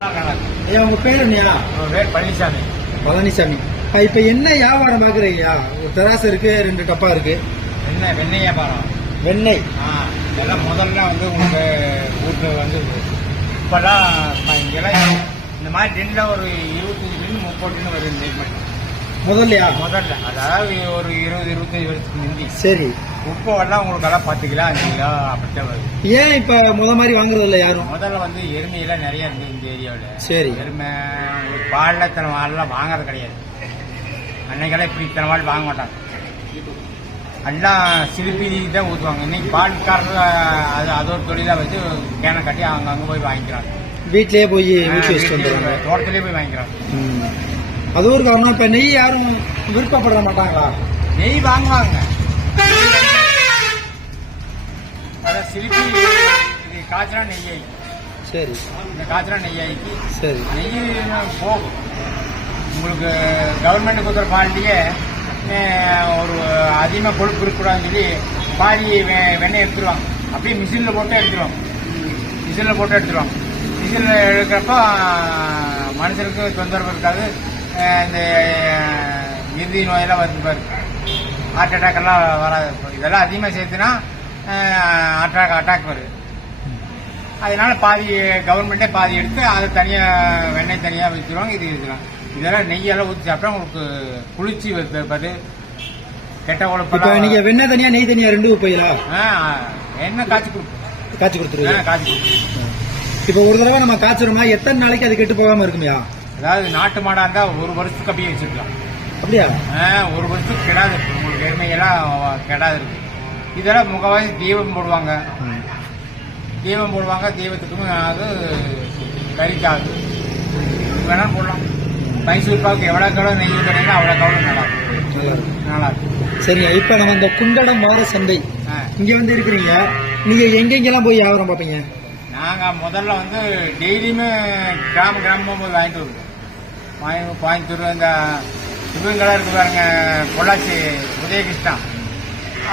ஐயா உங்க பேர் என்னையா? பேர் பழனிசாமி பழனிசாமி இப்ப என்ன வியாபாரம் பாக்குறீங்கய்யா ஒரு தராசு இருக்கு ரெண்டு டப்பா இருக்கு. என்ன வெண்ணெய் வியாபாரம்? வெண்ணெய். இதெல்லாம் முதல்ல வந்து உங்களுக்கு வீட்டில் வந்து இப்போல்லாம் ம- இங்கெல்லாம் இந்த மாதிரி டின்னில் ஒரு இருபத்தஞ்சி டின் முப்பது டின் வருது முதல்லையா? முதல்ல. அதாவது ஒரு இருபது இருபத்தஞ்சி வருஷத்துக்கு முந்தி. சரி. உப்பு எல்லாம் உங்களுக்கு எல்லாம் பத்து கிலோ அஞ்சு கிலோ அப்படித்தான் வருது ஏன் இப்ப முத மாதிரி வாங்குறது இல்ல யாரும்? முதல்ல வந்து எருமையெல்லாம் நிறைய இருந்தது இந்த ஏரியாவில். சரி. எருமை பாலில் இத்தனை வாழலாம் வாங்குறது கிடையாது. அன்னைக்கெல்லாம் இப்படி இத்தனை வாழ் வாங்க மாட்டாங்க. எல்லாம் சிலுப்பி தான் ஊற்றுவாங்க இன்னைக்கு பால்காரர் அது அது ஒரு தொழிலாக வச்சு கேனை கட்டி அவங்க அங்கே போய் வாங்கிக்கிறாங்க. வீட்லயே போய் தோட்டத்திலே போய் வாங்கிக்கிறாங்க. அது ஒரு காரணம். இப்ப நெய் யாரும் விருப்பப்பட மாட்டாங்களா? நெய் வாங்குவாங்க. அதான் சிலுப்பி இது காய்ச்சலா சரி. இந்த காய்ச்சலா நெய் ஆகி சரி. நெய் போகும். உங்களுக்கு கவர்மெண்ட் கொடுக்குற பால்லையே ஒரு அதிகமாக கொழுப்பு இருக்கக்கூடாதுன்னு சொல்லி பாதி வெண்ணெய் எடுத்துருவாங்க. அப்படியே மிஷினில் போட்டு எடுத்துருவாங்க மிஷினில் போட்டு எடுத்துருவாங்க மிஷினில் எடுக்கிறப்ப மனுஷனுக்கு தொந்தரவு இருக்காது. இந்த இறுதி நோயெல்லாம் வருது பாரு. ஹார்ட் அட்டாக் எல்லாம் வராது. இதெல்லாம் அதிகமாக சேர்த்துனா அட்டாக் அட்டாக் வருது அதனால பாதி கவர்மெண்ட்டே பாதி எடுத்து அதை தனியாக வெண்ணெய் தனியாக விற்றுருவாங்க இது விற்றுலாம் இதெல்லாம் நெய்யெல்லாம் ஊற்றி சாப்பிட்டா உங்களுக்கு குளிர்ச்சி வருது பாரு. கெட்ட இப்ப உழப்பெல்லாம் நீங்க வெண்ணெய் தனியா நெய் தனியா ரெண்டு போயிடா ஆ, எண்ணெய் காய்ச்சி கொடுப்போம். காய்ச்சி கொடுத்துருவீங்க. ஆ, காய்ச்சி கொடுப்போம். இப்ப ஒரு தடவை நம்ம காய்ச்சறோம்னா எத்தனை நாளைக்கு அது கெட்டு போகாம இருக்குமையா? அதாவது நாட்டு மாடாக இருந்தால் ஒரு வருஷத்துக்கு அப்படியே வச்சுக்கலாம் அப்படியா? ஒரு வருஷத்துக்கு கெடாது இருக்கு. உங்களுக்கு எருமையெல்லாம் கெடாது இருக்கு. இதெல்லாம் முகவாசி தீபம் போடுவாங்க. தீபம் போடுவாங்க. தீபத்துக்கும் அது கறிக்காது வேணாலும் போடலாம். மைசூர் பாக்கு எவ்வளோ கவலை நெய் ஊற்றுறீங்களோ அவ்வளோ கவலை நல்லா இருக்கும் நல்லா இருக்கு. நல்லா இருக்கும் சரிங்க இப்ப நம்ம இந்த குண்டடம் வார சந்தை. இங்க வந்து இருக்கிறீங்க. நீங்க எங்கெங்கெல்லாம் போய் வியாபாரம் பார்ப்பீங்க? நாங்கள் முதல்ல வந்து டெய்லியுமே கிராம கிராமமாக போய் வாங்கிட்டு வருவோம். கோயம்புத்தூர் இந்த இவங்களாம் இருக்கு பாருங்க பொள்ளாச்சி உதயகிருஷ்ணா.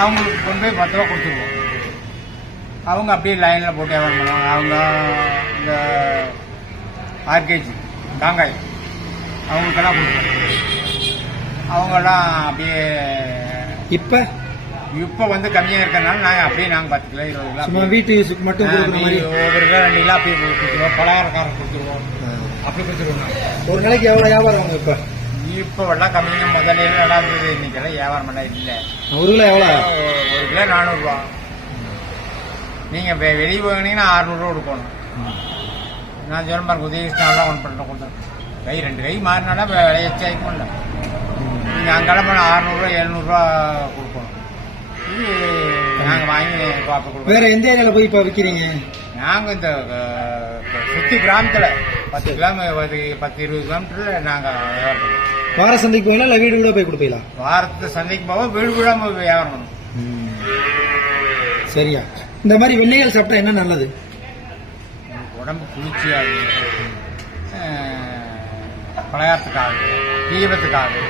அவங்களுக்கு கொண்டு போய் பத்து ரூபா கொடுத்துருவோம். அவங்க அப்படியே லைனில் போட்டு பண்ணுவாங்க. அவங்க இந்த ஆர்கேஜி காங்காய். அவங்களுக்கெல்லாம் கொடுப்போம். அவங்கெல்லாம் அப்படியே இப்ப? இப்போ வந்து கம்மியாக இருக்கிறனால நாங்கள் அப்படியே நாங்கள் பத்து கிலோ இருபது கிலோ வீட்டு மட்டும் ஒவ்வொரு கிலோ ரெண்டு கிலோ அப்படியே கொடுத்துருவோம். பலகாரக்காரன் கொடுத்துருவோம். அப்படி நாங்க. ஒரு நாளைக்கு எவ்வளவு வியாபாரம் இப்ப? இப்போ எல்லாம் கம்மிங்க முதல்ல நல்லா இருந்தது. இன்னைக்கு எல்லாம் வியாபாரம் எல்லாம் இல்லை. ஒரு கிலோ எவ்வளவு? ஒரு கிலோ நானூறுரூவா நீங்கள் வெளியே போனீங்கன்னா அறுநூறுவா கொடுக்கணும். நான் சொன்ன பாருங்க உதயகிருஷ்ணாவெல்லாம் ஒன்று பண்ணுறோம் கொடுத்தேன் கை ரெண்டு கை மாறினாலும் விலை எச்சாயிருக்கும்ல நீங்கள் அங்கெல்லாம் போனால் அறுநூறுவா எழுநூறுவா கொடுக்கணும். இது நாங்கள் வாங்கி பார்க்க வேற எந்த ஏரியால போய் இப்ப விக்கிறீங்க? நாங்கள் இந்த சுத்தி கிராமத்தில். பத்து கிலோமீட்டர் பத்து பத்து இருபது கிலோமீட்டரில் நாங்கள் வியாபாரம் பண்ணுவோம். வார சந்தைக்கு போயிங்களா இல்ல வீடு கூட போய் கொடுப்பீங்களா? வாரத்து சந்தைக்கு போவோம் வீடு போய் வியாபாரம் பண்ணுவோம். சரியா. இந்த மாதிரி வெண்ணெய்கள் சாப்பிட்டா என்ன நல்லது? உடம்பு குளிர்ச்சியாகுது பலகாரத்துக்காகுது தீபத்துக்காகுது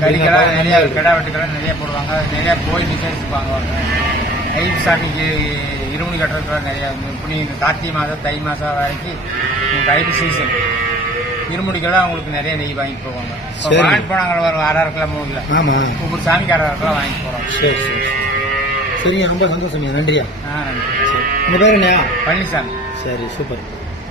கறிக்கெல்லாம் நிறைய கிடா வெட்டுக்கெல்லாம் நிறைய போடுவாங்க. நிறைய போய் விசேஷத்துக்கு வாங்குவாங்க. ஐந்து சாமிக்கு இருமுடி கட்டுறதுக்கெல்லாம் நிறைய இப்படி இந்த கார்த்திகை மாதம் தை மாதம் வரைக்கும் ஐந்து சீசன் இருமுடிக்கெல்லாம் அவங்களுக்கு நிறைய நெய் வாங்கிட்டு போவாங்க. வாங்கிட்டு போனாங்க ஒரு அரை கிலோ மூணு கிலோ ஆமா. ஒவ்வொரு சாமிக்காரர்களுக்கெல்லாம் வாங்கிட்டு போகிறோம் சரி சரி சரி. சரிங்க ரொம்ப சந்தோஷம் நன்றியா? ஆ நன்றி. உங்க பேர் என்ன? பழனிசாமி. சரி சூப்பர்.